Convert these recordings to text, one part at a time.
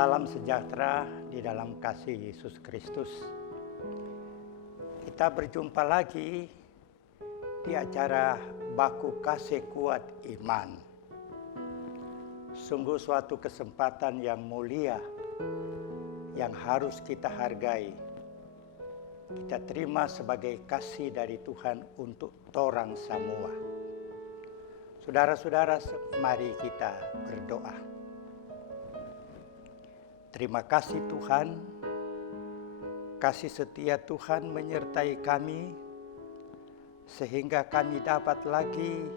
Salam sejahtera di dalam kasih Yesus Kristus. Kita berjumpa lagi di acara Baku Kasih Kuat Iman. Sungguh suatu kesempatan yang mulia yang harus kita hargai. Kita terima sebagai kasih dari Tuhan untuk torang semua. Saudara-saudara, mari kita berdoa. Terima kasih Tuhan, kasih setia Tuhan menyertai kami, sehingga kami dapat lagi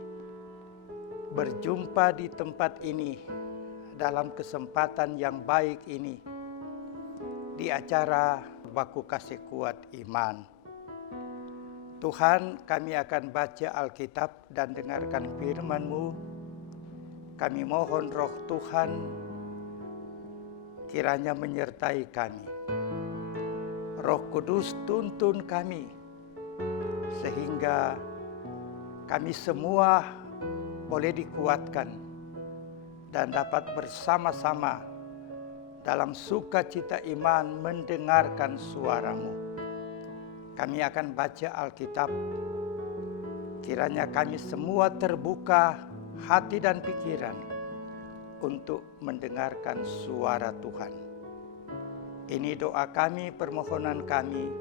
berjumpa di tempat ini, dalam kesempatan yang baik ini, di acara Baku Kasih Kuat Iman. Tuhan, kami akan baca Alkitab dan dengarkan firman-Mu. Kami mohon Roh Tuhan kiranya menyertai kami. Roh Kudus tuntun kami, sehingga kami semua boleh dikuatkan dan dapat bersama-sama dalam sukacita iman mendengarkan suara-Mu. Kami akan baca Alkitab. Kiranya kami semua terbuka hati dan pikiran untuk mendengarkan suara Tuhan. Ini doa kami, permohonan kami,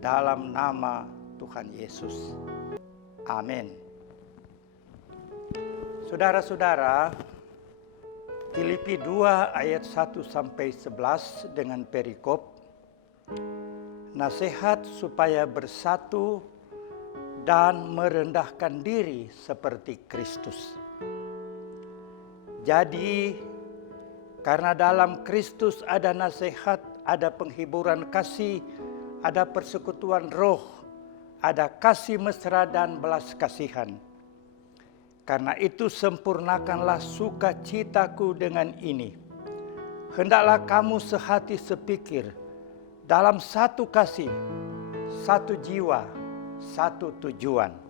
dalam nama Tuhan Yesus. Amin. Saudara-saudara, Filipi 2 ayat 1-11 dengan perikop, nasihat supaya bersatu dan merendahkan diri seperti Kristus. Jadi, karena dalam Kristus ada nasihat, ada penghiburan kasih, ada persekutuan roh, ada kasih mesra dan belas kasihan. Karena itu sempurnakanlah sukacitaku dengan ini. Hendaklah kamu sehati sepikir, dalam satu kasih, satu jiwa, satu tujuan.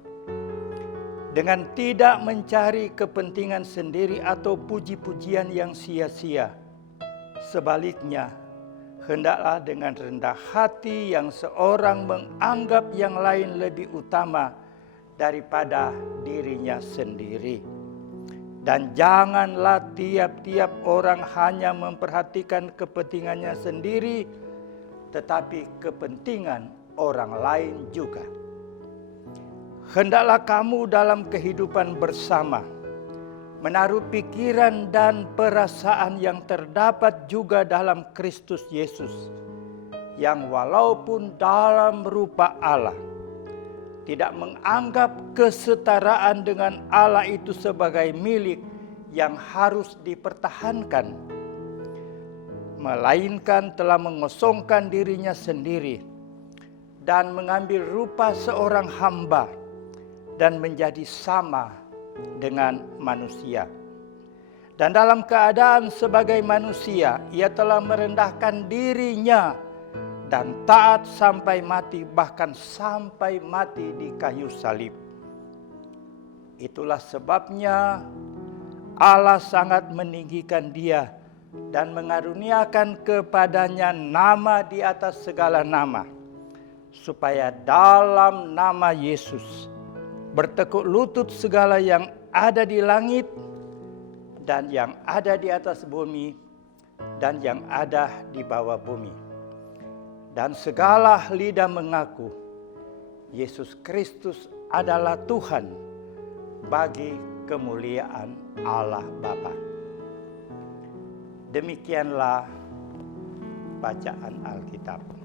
Dengan tidak mencari kepentingan sendiri atau puji-pujian yang sia-sia. Sebaliknya, hendaklah dengan rendah hati yang seorang menganggap yang lain lebih utama daripada dirinya sendiri. Dan janganlah tiap-tiap orang hanya memperhatikan kepentingannya sendiri, tetapi kepentingan orang lain juga. Hendaklah kamu dalam kehidupan bersama menaruh pikiran dan perasaan yang terdapat juga dalam Kristus Yesus, yang walaupun dalam rupa Allah, tidak menganggap kesetaraan dengan Allah itu sebagai milik yang harus dipertahankan, melainkan telah mengosongkan dirinya sendiri dan mengambil rupa seorang hamba dan menjadi sama dengan manusia. Dan dalam keadaan sebagai manusia, ia telah merendahkan dirinya dan taat sampai mati, bahkan sampai mati di kayu salib. Itulah sebabnya Allah sangat meninggikan dia dan mengaruniakan kepadanya nama di atas segala nama, supaya dalam nama Yesus bertekuk lutut segala yang ada di langit dan yang ada di atas bumi dan yang ada di bawah bumi. Dan segala lidah mengaku Yesus Kristus adalah Tuhan, bagi kemuliaan Allah Bapa. Demikianlah bacaan Alkitab.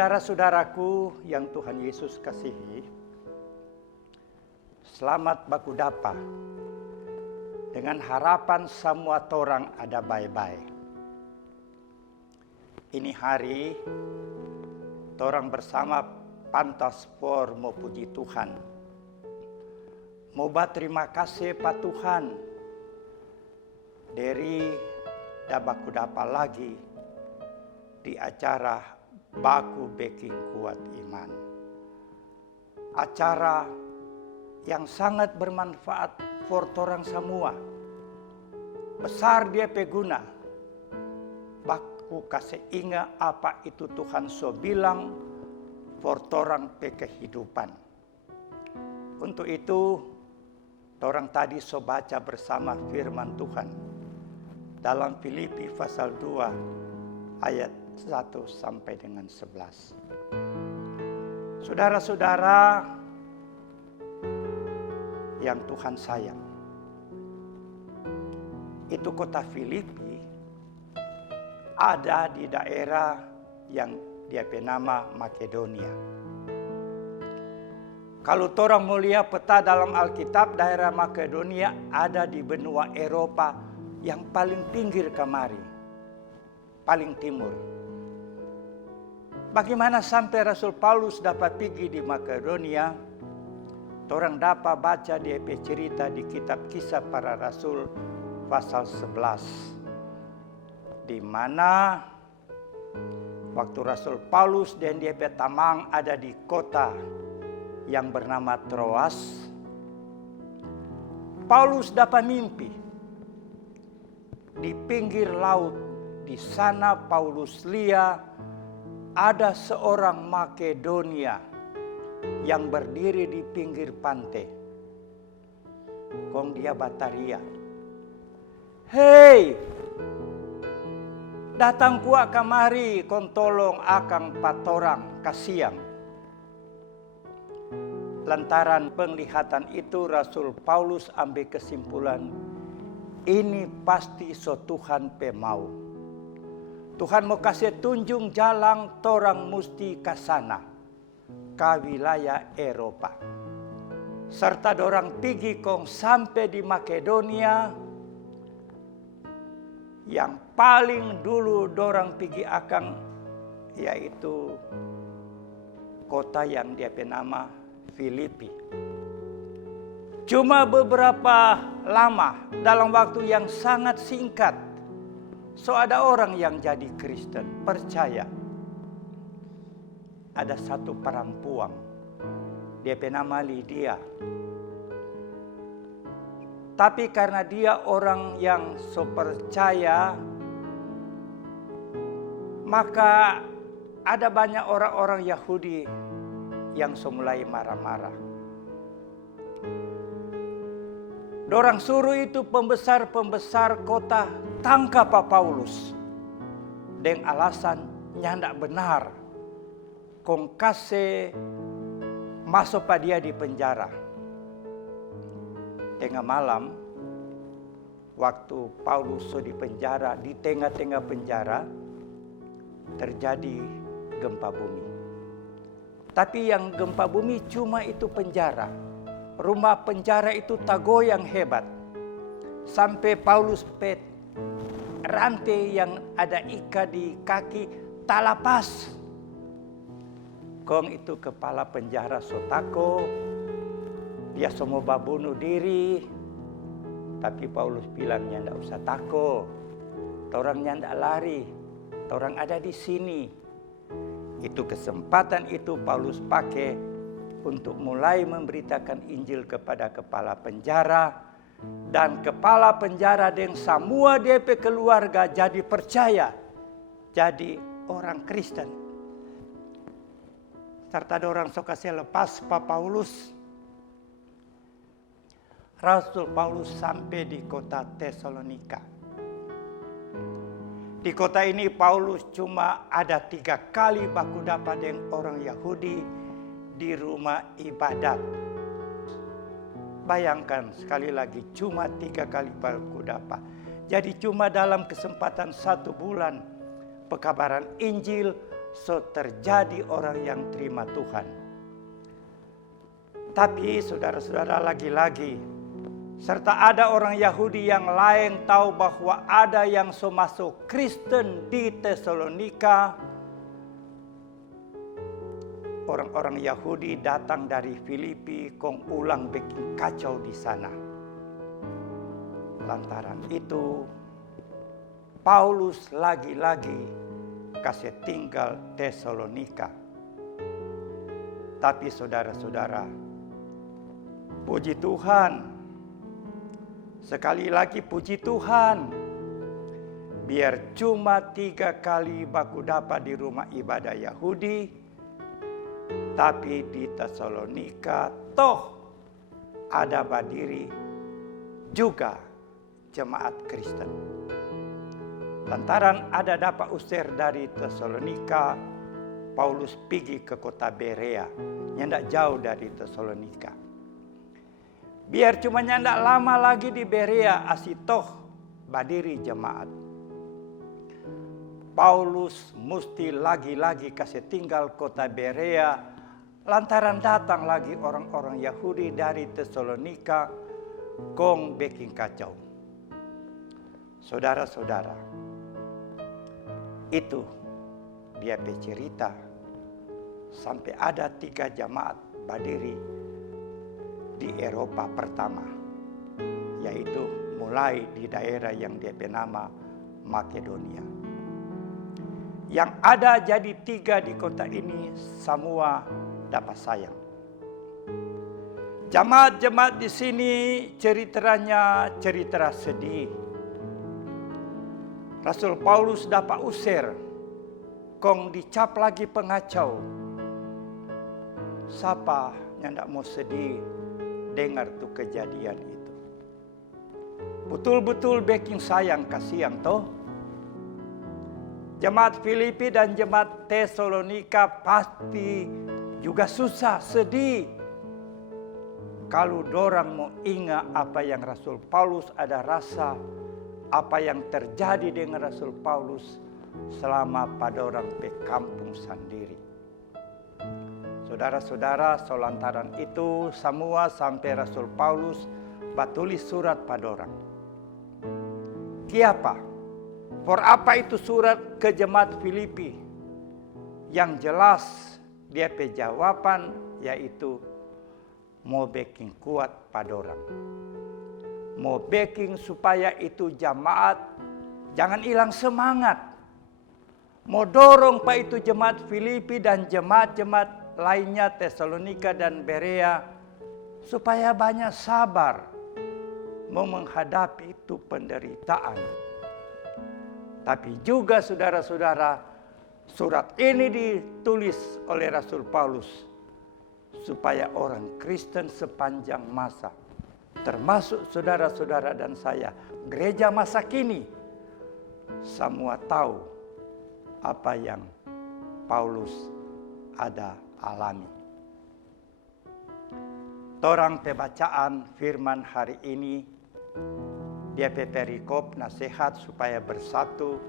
Saudara-saudaraku yang Tuhan Yesus kasihi, selamat baku dapa. Dengan harapan semua orang ada baik-baik. Ini hari orang bersama pantas por mau puji Tuhan. Mau berterima kasih Pak Tuhan dari baku dapa lagi di acara Baku Baking Kuat Iman. Acara yang sangat bermanfaat for orang semua. Besar dia peguna. Baku kasih ingat apa itu Tuhan so bilang for orang pe kehidupan. Untuk itu, orang tadi so baca bersama firman Tuhan dalam Filipi pasal 2 ayat 1 sampai dengan 11. Saudara-saudara yang Tuhan sayang, itu kota Filipi ada di daerah yang dia bernama Makedonia. Kalau orang mau lihat peta dalam Alkitab, daerah Makedonia ada di benua Eropa yang paling pinggir kemari, paling timur. Bagaimana sampai Rasul Paulus dapat pergi di Makedonia? Orang dapat baca dia cerita di kitab Kisah Para Rasul pasal 11. Di mana waktu Rasul Paulus dan dia tamang ada di kota yang bernama Troas, Paulus dapat mimpi. Di pinggir laut, di sana Paulus lihat ada seorang Makedonia yang berdiri di pinggir pantai. Kong dia bataria, "Hei, datang kuak kamari, kon tolong akang patorang kasiang." Lantaran penglihatan itu Rasul Paulus ambil kesimpulan, ini pasti so Tuhan pe mau. Tuhan mau kasih tunjuk jalan torang musti ke sana, ke wilayah Eropa. Serta dorang pergi kong sampai di Makedonia, yang paling dulu dorang pergi akan yaitu kota yang dia bernama Filipi. Cuma beberapa lama dalam waktu yang sangat singkat, so ada orang yang jadi Kristen, percaya. Ada satu perempuan, dia bernama Lydia. Tapi karena dia orang yang so percaya, maka ada banyak orang-orang Yahudi yang so mulai marah-marah. Dorang suruh itu pembesar-pembesar kota tangkap Pak Paulus dengan alasan nyandak benar, kong kase masuk pada dia di penjara. Tengah malam, waktu Paulus so di penjara, di tengah-tengah penjara terjadi gempa bumi. Tapi yang gempa bumi cuma itu penjara. Rumah penjara itu tagoyang hebat. Sampai Paulus pet rantai yang ada ikat di kaki tak lepas. Kong itu kepala penjara sotako. Dia semua bunuh diri. Tapi Paulus bilangnya tidak usah takut. Orangnya tidak lari. Orang ada di sini. Itu kesempatan itu Paulus pakai untuk mulai memberitakan Injil kepada kepala penjara, dan kepala penjara dan semua DP keluarga jadi percaya, jadi orang Kristen. Serta ada orang suka lepas Pak Paulus. Rasul Paulus sampai di kota Tesalonika. Di kota ini Paulus cuma ada 3 kali baku dapat dengan orang Yahudi di rumah ibadat. Bayangkan sekali lagi cuma 3 kali baku dapat. Jadi cuma dalam kesempatan 1 bulan pekabaran Injil so terjadi orang yang terima Tuhan. Tapi saudara-saudara, lagi-lagi serta ada orang Yahudi yang lain tahu bahwa ada yang so masuk Kristen di Tesalonika. Orang-orang Yahudi datang dari Filipi kong ulang bikin kacau di sana. Lantaran itu Paulus lagi-lagi kasih tinggal Tesalonika. Tapi saudara-saudara, puji Tuhan, sekali lagi puji Tuhan, biar cuma 3 kali baku dapat di rumah ibadah Yahudi, tapi di Tesalonika toh ada berdiri juga jemaat Kristen. Lantaran ada dapat usir dari Tesalonika, Paulus pergi ke kota Berea, yang tidak jauh dari Tesalonika. Biar cuma nyandak lama lagi di Berea, asitoh berdiri jemaat. Paulus mesti lagi-lagi kasih tinggal kota Berea, lantaran datang lagi orang-orang Yahudi dari Tesalonika, kong bikin kacau. Saudara-saudara, itu dia bercerita sampai ada 3 jemaat berdiri di Eropa pertama, yaitu mulai di daerah yang dia bernama Makedonia. Yang ada jadi 3 di kota ini semua dapat sayang. Jemaat-jemaat di sini ceritanya cerita sedih. Rasul Paulus dapat usir, kong dicap lagi pengacau. Siapa yang tidak mau sedih dengar tuh kejadian itu? Betul-betul bikin sayang, kasihan toh. Jemaat Filipi dan jemaat Tesalonika pasti juga susah, sedih. Kalau dorang mau ingat apa yang Rasul Paulus ada rasa, apa yang terjadi dengan Rasul Paulus selama pada orang pe kampung sendiri. Saudara-saudara, solantaran itu semua sampai Rasul Paulus batulis surat pada orang. Kiapa? For apa itu surat ke jemaat Filipi? Yang jelas dia pe jawaban yaitu mau bikin kuat pada orang. Mau backing supaya itu jemaat jangan hilang semangat. Mau dorong Pak itu jemaat Filipi dan jemaat-jemaat lainnya Tesalonika dan Berea supaya banyak sabar mau menghadapi itu penderitaan. Tapi juga saudara-saudara, surat ini ditulis oleh Rasul Paulus supaya orang Kristen sepanjang masa, termasuk saudara-saudara dan saya, gereja masa kini, semua tahu apa yang Paulus ada alami. Torang pembacaan firman hari ini, dia perikop nasihat supaya bersatu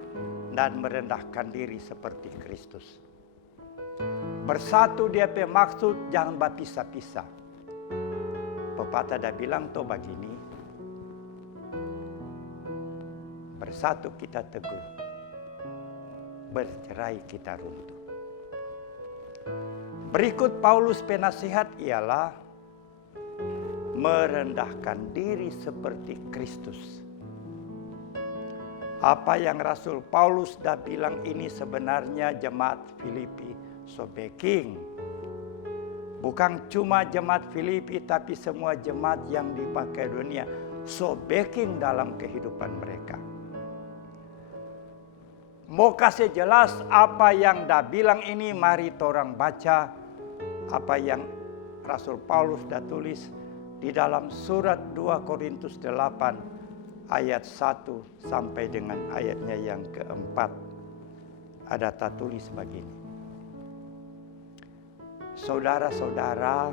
dan merendahkan diri seperti Kristus. Bersatu dia maksud jangan berpisah-pisah. Pepatah dah bilang toh begini, bersatu kita teguh, bercerai kita runtuh. Berikut Paulus penasihat ialah merendahkan diri seperti Kristus. Apa yang Rasul Paulus dah bilang ini sebenarnya jemaat Filipi sobeking. Bukan cuma jemaat Filipi, tapi semua jemaat yang di Makedonia so backing dalam kehidupan mereka. Mau kasih jelas apa yang dah bilang ini, mari torang baca apa yang Rasul Paulus dah tulis di dalam surat 2 Korintus 8 ayat 1 sampai dengan ayatnya yang keempat. Ada tertulis begini. Saudara-saudara,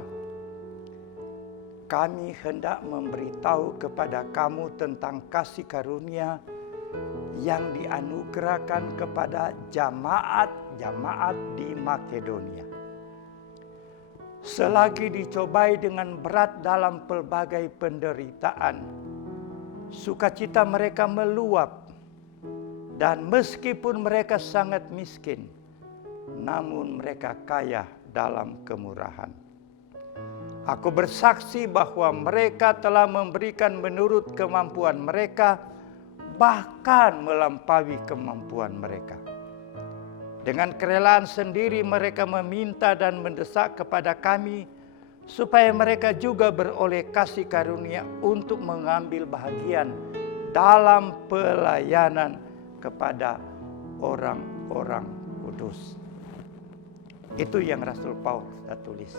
kami hendak memberitahu kepada kamu tentang kasih karunia yang dianugerahkan kepada jemaat-jemaat di Makedonia. Selagi dicobai dengan berat dalam pelbagai penderitaan, sukacita mereka meluap, dan meskipun mereka sangat miskin, namun mereka kaya dalam kemurahan. Aku bersaksi bahwa mereka telah memberikan menurut kemampuan mereka, bahkan melampaui kemampuan mereka. Dengan kerelaan sendiri mereka meminta dan mendesak kepada kami, supaya mereka juga beroleh kasih karunia untuk mengambil bahagian dalam pelayanan kepada orang-orang kudus. Itu yang Rasul Paulus tulis.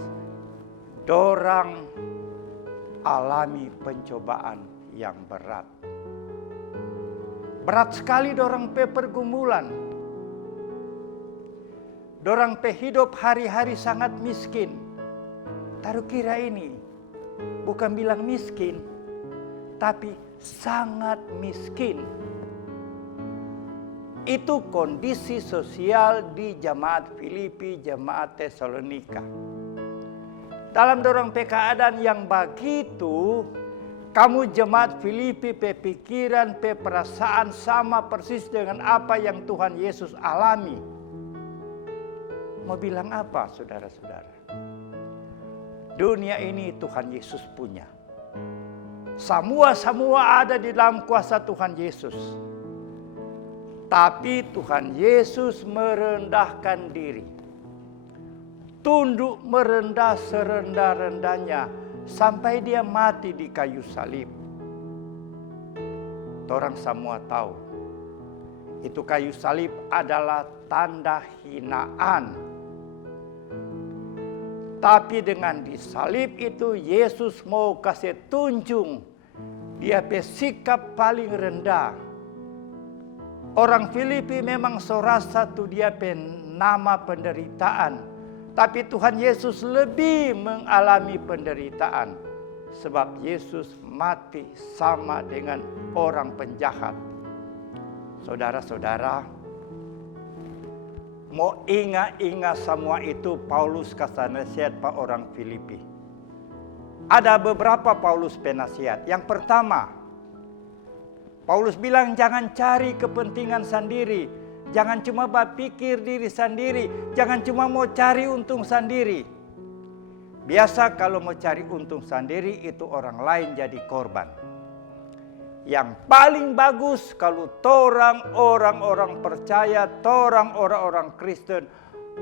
Dorang alami pencobaan yang berat. Berat sekali dorang pe pergumulan. Dorang pe hidup hari-hari sangat miskin. Taruh kira ini bukan bilang miskin, tapi sangat miskin. Itu kondisi sosial di jemaat Filipi, jemaat Tesalonika. Dalam dorang pe keadaan yang begitu, kamu jemaat Filipi pe pikiran, pe perasaan sama persis dengan apa yang Tuhan Yesus alami. Mau bilang apa saudara-saudara? Dunia ini Tuhan Yesus punya. Semua ada di dalam kuasa Tuhan Yesus. Tapi Tuhan Yesus merendahkan diri. Tunduk merendah serendah-rendahnya sampai dia mati di kayu salib. Orang semua tahu itu kayu salib adalah tanda hinaan. Tapi dengan disalib itu Yesus mau kasih tunjung dia bersikap paling rendah. Orang Filipi memang serasa tu dia nama penderitaan. Tapi Tuhan Yesus lebih mengalami penderitaan. Sebab Yesus mati sama dengan orang penjahat. Saudara-saudara, mau ingat semua itu Paulus kasih nasihat pak orang Filipi. Ada beberapa Paulus penasihat. Yang pertama, Paulus bilang jangan cari kepentingan sendiri. Jangan cuma berpikir diri sendiri. Jangan cuma mau cari untung sendiri. Biasa kalau mau cari untung sendiri itu orang lain jadi korban. Yang paling bagus kalau orang-orang percaya, orang-orang Kristen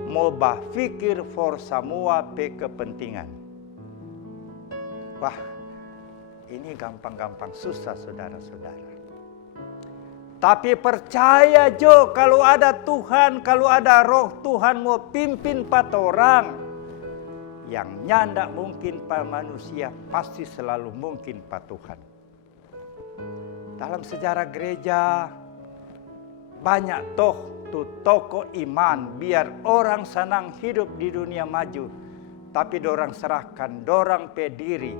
mau berpikir for semua pe kepentingan. Wah, ini gampang-gampang susah saudara-saudara. Tapi percaya Jo, kalau ada Tuhan, kalau ada roh Tuhan mau pimpin pat orang. Yang nyanda mungkin pak manusia, pasti selalu mungkin pak Tuhan. Dalam sejarah gereja, banyak tokoh iman, biar orang senang hidup di dunia maju. Tapi dorang serahkan, dorang pediri,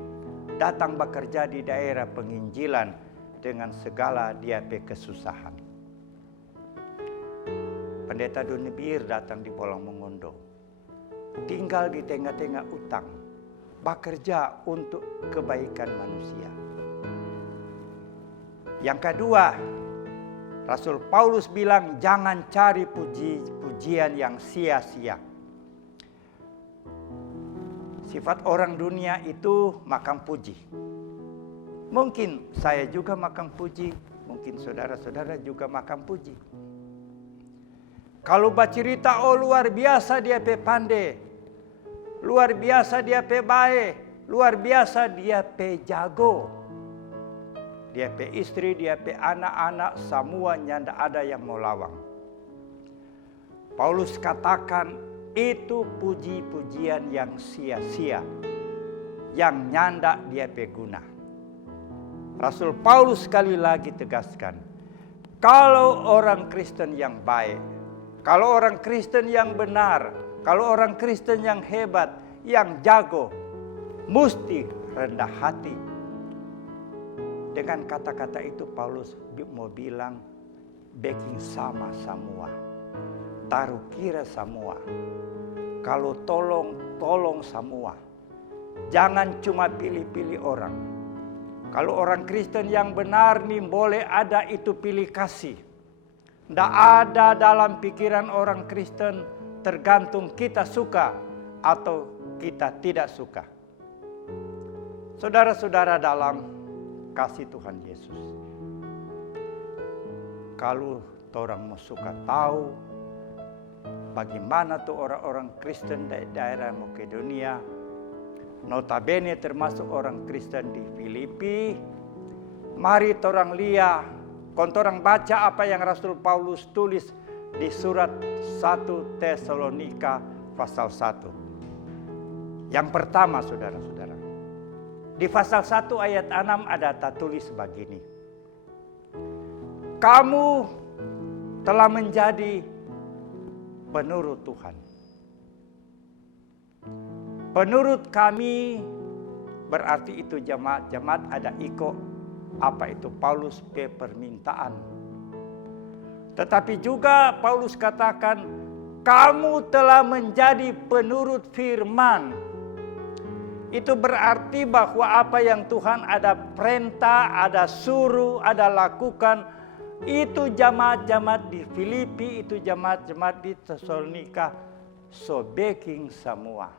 datang bekerja di daerah penginjilan, dengan segala dia pe kesusahan. Pendeta Dunibir datang di Pulau Mongondo. Tinggal di tengah-tengah utang. Bekerja untuk kebaikan manusia. Yang kedua, Rasul Paulus bilang jangan cari pujian yang sia-sia. Sifat orang dunia itu makan puji. Mungkin saya juga makan puji, mungkin saudara-saudara juga makan puji. Kalau bercerita, oh luar biasa dia pe pandai, luar biasa dia pe baik, luar biasa dia pe jago. Dia pe istri, dia pe anak-anak, semua nyanda ada yang mau lawang. Paulus katakan itu puji-pujian yang sia-sia, yang nyanda dia pe guna. Rasul Paulus sekali lagi tegaskan, kalau orang Kristen yang baik, kalau orang Kristen yang benar, kalau orang Kristen yang hebat, yang jago, mesti rendah hati. Dengan kata-kata itu Paulus mau bilang backing sama semua. taruh kira semua. Kalau tolong semua. Jangan cuma pilih-pilih orang. Kalau orang Kristen yang benar nih boleh ada itu pilih kasih. Tidak ada dalam pikiran orang Kristen tergantung kita suka atau kita tidak suka. Saudara-saudara dalam kasih Tuhan Yesus. Kalau orang mau suka tahu bagaimana tuh orang-orang Kristen di daerah Makedonia, notabene termasuk orang Kristen di Filipi, mari orang lihat, orang baca apa yang Rasul Paulus tulis di surat 1 Tesalonika pasal 1. Yang pertama saudara-saudara. Di pasal 1 ayat 6 ada tertulis begini. Kamu telah menjadi penurut Tuhan. Penurut kami berarti itu jemaat ada iko apa itu Paulus permintaan. Tetapi juga Paulus katakan kamu telah menjadi penurut firman. Itu berarti bahwa apa yang Tuhan ada perintah, ada suruh, ada lakukan, itu jemaat-jemaat di Filipi, itu jemaat-jemaat di Tesalonika, so baking semua.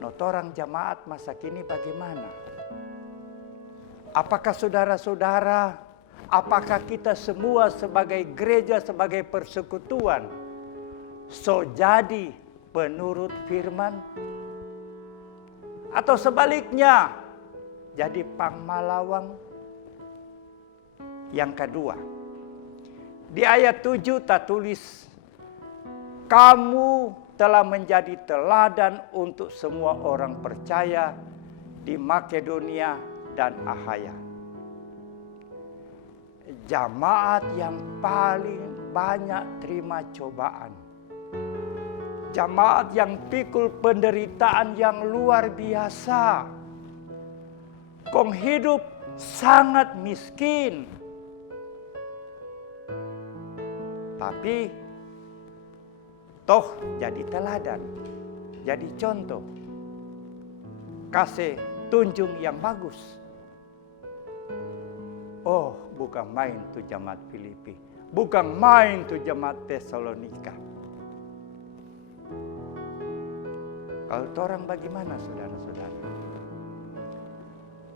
Orang jemaat masa kini bagaimana? Apakah saudara-saudara, apakah kita semua sebagai gereja, sebagai persekutuan, so jadi penurut firman? Atau sebaliknya, jadi pangmalawang? Yang kedua, di ayat 7 tertulis, kamu telah menjadi teladan untuk semua orang percaya di Makedonia dan Akhaya. Jemaat yang paling banyak terima cobaan. Jemaat yang pikul penderitaan yang luar biasa. Kong hidup sangat miskin. Tapi toh jadi teladan, jadi contoh. Kasih tunjung yang bagus. Oh, bukan main tuh jemaat Filipi. Bukan main tuh jemaat Tesalonika. Kalau torang bagaimana saudara-saudara?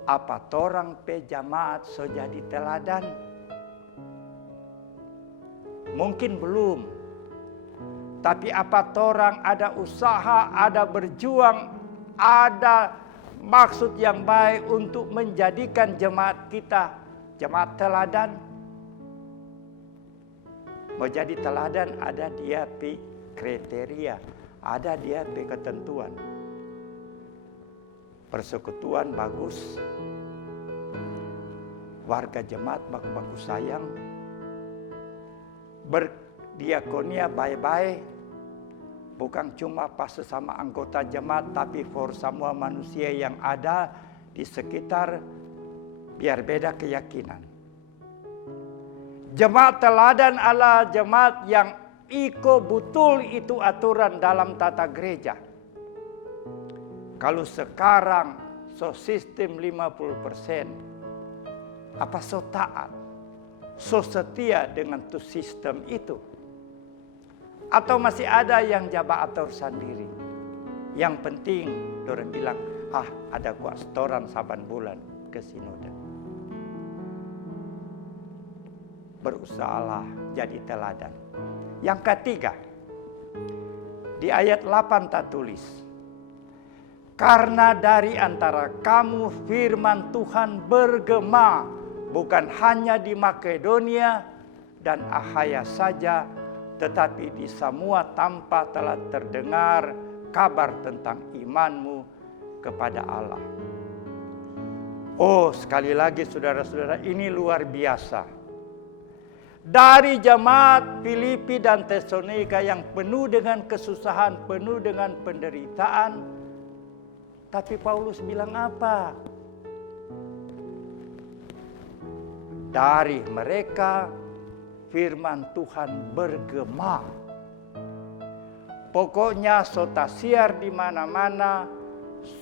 Apa torang pe jemaat so jadi teladan? Mungkin belum. Tapi apa torang ada usaha, ada berjuang, ada maksud yang baik untuk menjadikan jemaat kita jemaat teladan? Mau jadi teladan ada dia pi kriteria, ada dia pi ketentuan. Persekutuan bagus, warga jemaat baku-baku sayang, berdiakonia baik-baik, bukan cuma pas sesama anggota jemaat, tapi for semua manusia yang ada di sekitar, biar beda keyakinan. Jemaat teladan adalah jemaat yang iko betul itu aturan dalam tata gereja. Kalau sekarang so sistem 50%, apa so taat, so setia dengan tuh sistem itu? Atau masih ada yang jaba atur sendiri? Yang penting, orang bilang, ada gua setoran saban bulan ke sinode. Berusahalah jadi teladan. Yang ketiga, di ayat 8 tertulis, karena dari antara kamu firman Tuhan bergema, bukan hanya di Makedonia dan Akhaya saja, tetapi di semua tempat telah terdengar kabar tentang imanmu kepada Allah. Oh, sekali lagi saudara-saudara, ini luar biasa. Dari jemaat Filipi dan Tesalonika yang penuh dengan kesusahan, penuh dengan penderitaan, tapi Paulus bilang apa? Dari mereka firman Tuhan bergema. Pokoknya so tasiar di mana-mana,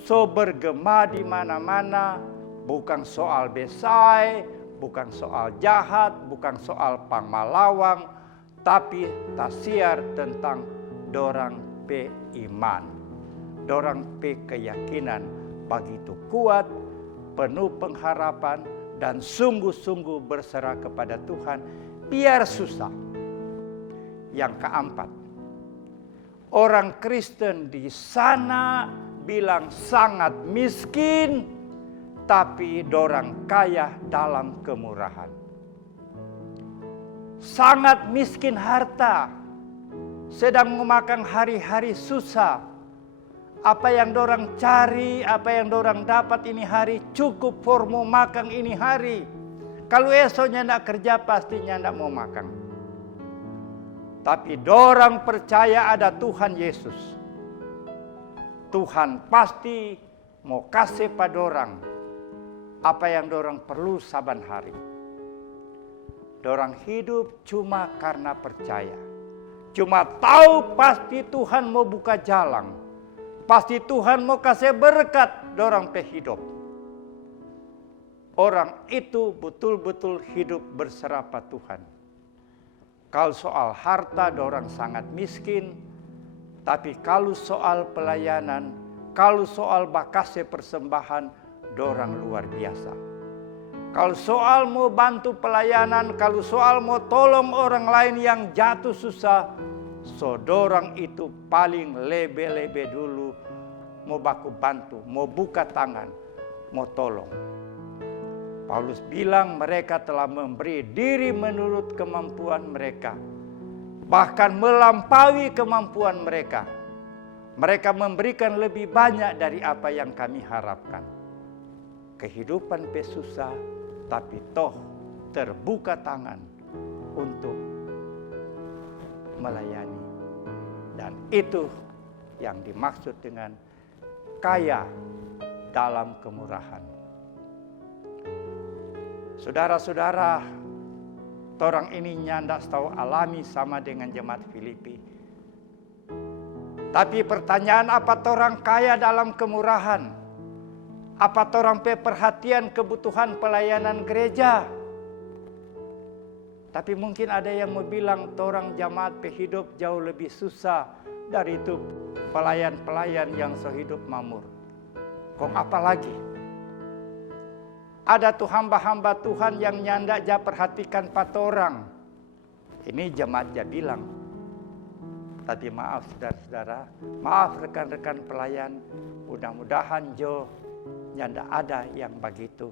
so bergema di mana-mana, bukan soal besai, bukan soal jahat, bukan soal pangmalawang, tapi tasiar tentang dorang pe iman, dorang pe keyakinan begitu kuat, penuh pengharapan, dan sungguh-sungguh berserah kepada Tuhan, biar susah. Yang keempat, orang Kristen di sana bilang sangat miskin, tapi dorang kaya dalam kemurahan. Sangat miskin harta, sedang memakan hari-hari susah. Apa yang dorang cari, apa yang dorang dapat ini hari cukup for mau makan ini hari. Kalau esoknya tidak kerja pastinya tidak mau makan. Tapi dorang percaya ada Tuhan Yesus. Tuhan pasti mau kasih pada dorang apa yang dorang perlu saban hari. Dorang hidup cuma karena percaya. Cuma tahu pasti Tuhan mau buka jalan. Pasti Tuhan mau kasih berkat dorang pe hidup. Orang itu betul-betul hidup berserah pada Tuhan. Kalau soal harta dorang sangat miskin. Tapi kalau soal pelayanan, kalau soal bakase persembahan, dorang luar biasa. Kalau soal mau bantu pelayanan, kalau soal mau tolong orang lain yang jatuh susah, so dorang itu paling lebe-lebe dulu mau baku bantu, mau buka tangan, mau tolong. Paulus bilang mereka telah memberi diri menurut kemampuan mereka, bahkan melampaui kemampuan mereka. Mereka memberikan lebih banyak dari apa yang kami harapkan. Kehidupan pesusah, tapi toh terbuka tangan untuk melayani. Dan itu yang dimaksud dengan kaya dalam kemurahan. Saudara-saudara, orang ini nyandak tahu alami sama dengan jemaat Filipi. Tapi pertanyaan, apa orang kaya dalam kemurahan? Apa orang perhatian kebutuhan pelayanan gereja? Tapi mungkin ada yang mau bilang orang jamaat hidup jauh lebih susah dari itu pelayan-pelayan yang sehidup makmur. Kok apa lagi? Ada tuh hamba-hamba Tuhan yang nyanda ja perhatikan patorang. Ini jemaat ja bilang. Tapi maaf saudara-saudara, maaf rekan-rekan pelayan, mudah-mudahan jo nyanda ada yang begitu.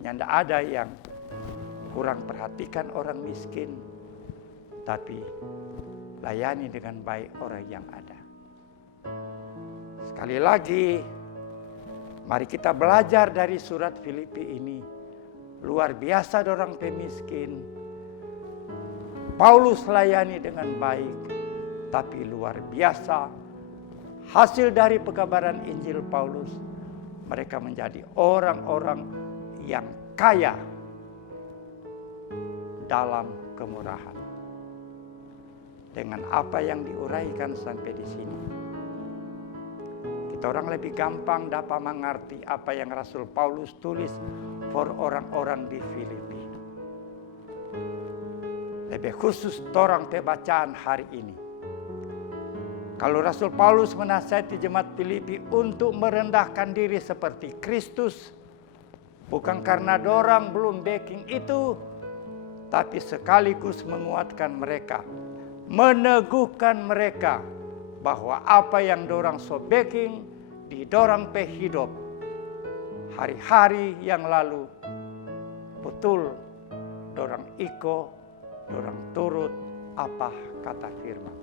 Nyanda ada yang kurang perhatikan orang miskin, tapi layani dengan baik orang yang ada. Sekali lagi, mari kita belajar dari surat Filipi ini. Luar biasa orang pemiskin. Paulus layani dengan baik, tapi luar biasa hasil dari pekabaran Injil Paulus. Mereka menjadi orang-orang yang kaya dalam kemurahan. Dengan apa yang diuraikan sampai di sini, kita orang lebih gampang dapat mengerti apa yang Rasul Paulus tulis for orang-orang di Filipi. Lebih khusus orang pembacaan hari ini. Kalau Rasul Paulus menasihati jemaat Filipi untuk merendahkan diri seperti Kristus, bukan karena dorang belum backing itu, tapi sekaligus menguatkan mereka, meneguhkan mereka bahwa apa yang dorang so backing di dorang pe hidup hari-hari yang lalu betul dorang iko, dorang turut apa kata firman.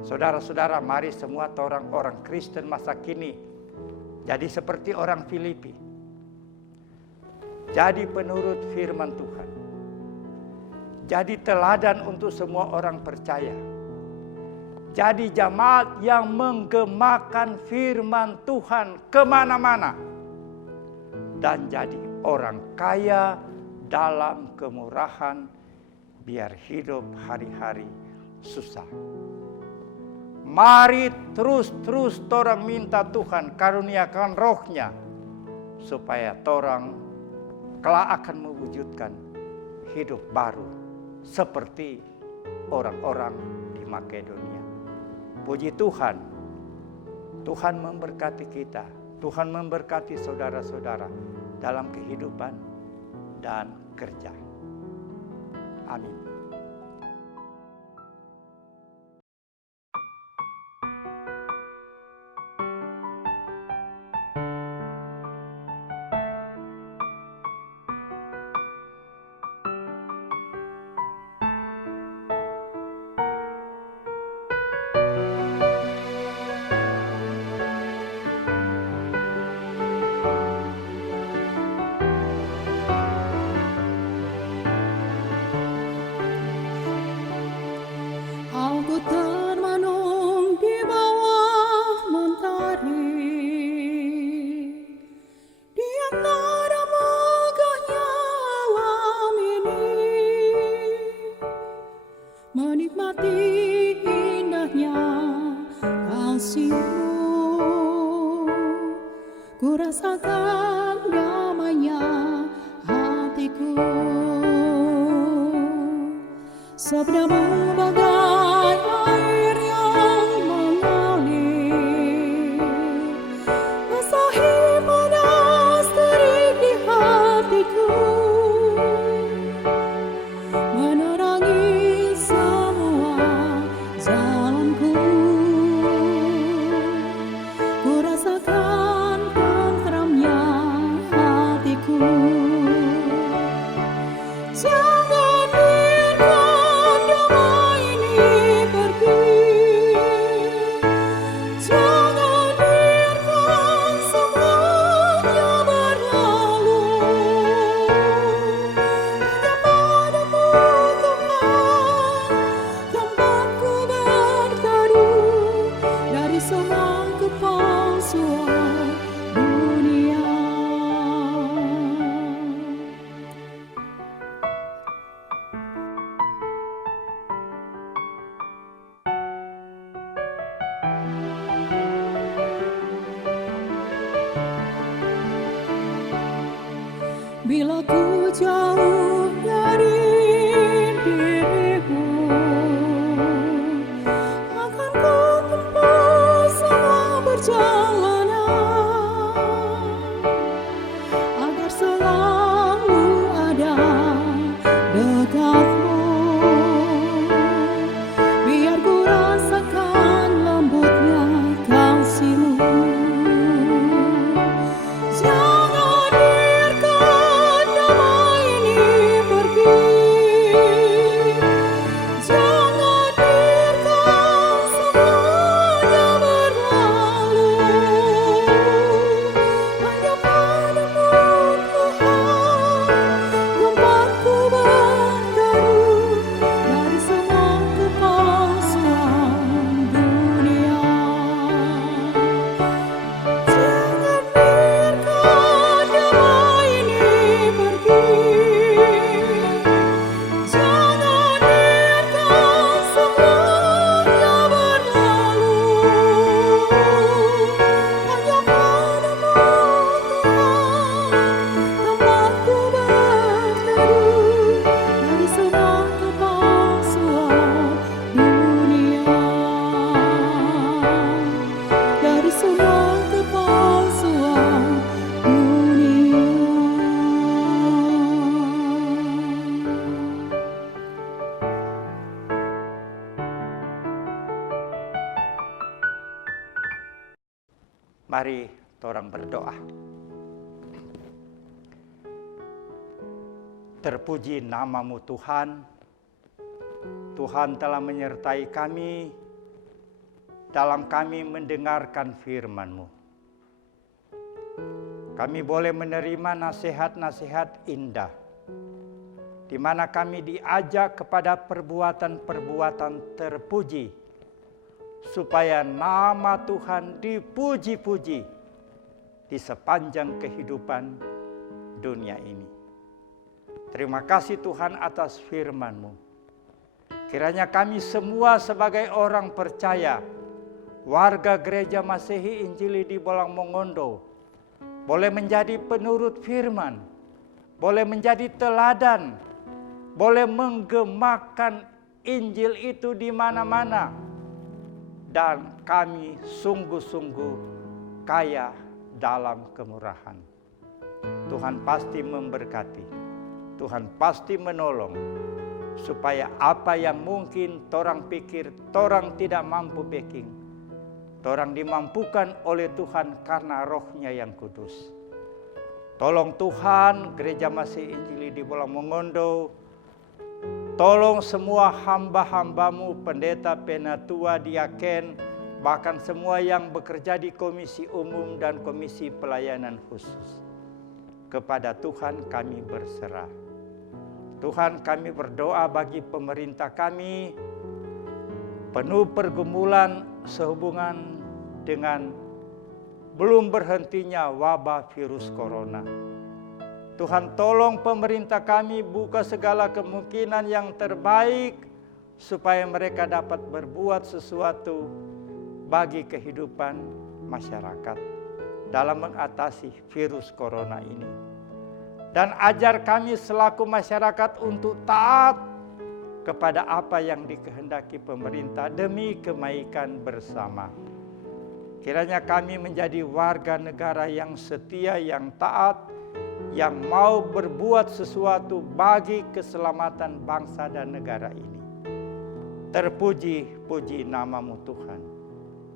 Saudara-saudara, mari semua orang-orang Kristen masa kini jadi seperti orang Filipi. Jadi penurut firman Tuhan. Jadi teladan untuk semua orang percaya. Jadi jamaat yang menggemakan firman Tuhan kemana-mana. Dan jadi orang kaya dalam kemurahan biar hidup hari-hari susah. Mari terus torang minta Tuhan karuniakan rohnya, supaya torang kelak akan mewujudkan hidup baru seperti orang-orang di Makedonia. Puji Tuhan, Tuhan memberkati kita, Tuhan memberkati saudara-saudara dalam kehidupan dan kerja. Amin. Aku termenung di bawah mentari, di antara megahnya alam ini, menikmati indahnya kasih-Mu. Ku rasakan damainya hatiku. Sabda-Mu bagai air yang mengalir, basahi panas terik di hatiku, menerangi semua jalanku. Ku rasakan tenteramnya hatiku. Jangan biarkan damai ini pergi. Jangan biarkan semuanya berlalu. Hanya pada-Mu Tuhan, tempatku berteduh dari semua kepalsuan dunia. Bila ku jauh dari diri-Mu, akan ku tempuh semua perjalanan, agar selalu ada dekat-Mu. Biar ku rasakan lembutnya kasih-Mu. Jangan biarkan damai ini pergi. Jangan biarkan semuanya berlalu. Hanya pada-Mu Tuhan, tempatku berteduh dari semua kepalsuan dunia. Jangan biarkan damai ini pergi. Jangan biarkan semuanya berlalu. Hanya pada-Mu Tuhan, tempatku berteduh dari semua kepalsuan dunia. Dari semua kepalsuan dunia. Mari torang berdoa. Terpuji nama-Mu Tuhan. Tuhan telah menyertai kami dalam kami mendengarkan firman-Mu. Kami boleh menerima nasihat-nasihat indah, di mana kami diajak kepada perbuatan-perbuatan terpuji, supaya nama Tuhan dipuji-puji di sepanjang kehidupan dunia ini. Terima kasih Tuhan atas firman-Mu. Kiranya kami semua sebagai orang percaya, warga gereja Masehi Injili di Bolang Mongondo, boleh menjadi penurut firman, boleh menjadi teladan, boleh menggemakan Injil itu di mana-mana. Dan kami sungguh-sungguh kaya dalam kemurahan. Tuhan pasti memberkati, Tuhan pasti menolong, supaya apa yang mungkin torang pikir torang tidak mampu baking, torang dimampukan oleh Tuhan karena Roh-Nya yang kudus. Tolong Tuhan Gereja Masehi Injili di Bolang Mongondo, tolong semua hamba-hambamu, pendeta, penatua, diaken, bahkan semua yang bekerja di komisi umum dan komisi pelayanan khusus. Kepada Tuhan kami berserah. Tuhan, kami berdoa bagi pemerintah kami, penuh pergumulan sehubungan dengan belum berhentinya wabah virus corona. Tuhan, tolong pemerintah kami buka segala kemungkinan yang terbaik supaya mereka dapat berbuat sesuatu bagi kehidupan masyarakat dalam mengatasi virus corona ini. Dan ajar kami selaku masyarakat untuk taat kepada apa yang dikehendaki pemerintah demi kebaikan bersama. Kiranya kami menjadi warga negara yang setia, yang taat, yang mau berbuat sesuatu bagi keselamatan bangsa dan negara ini. Terpuji-puji nama-Mu Tuhan.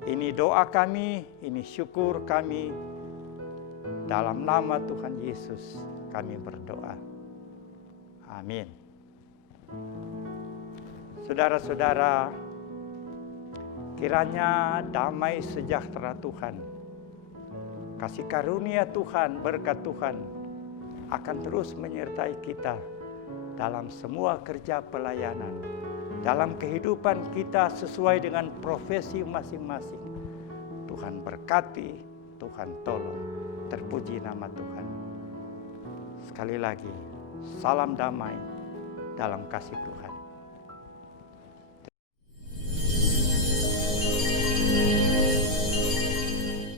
Ini doa kami, ini syukur kami. Dalam nama Tuhan Yesus kami berdoa. Amin. Saudara-saudara, kiranya damai sejahtera Tuhan, kasih karunia Tuhan, berkat Tuhan akan terus menyertai kita dalam semua kerja pelayanan, dalam kehidupan kita sesuai dengan profesi masing-masing. Tuhan berkati, Tuhan tolong, terpuji nama Tuhan. Sekali lagi, salam damai dalam kasih Tuhan.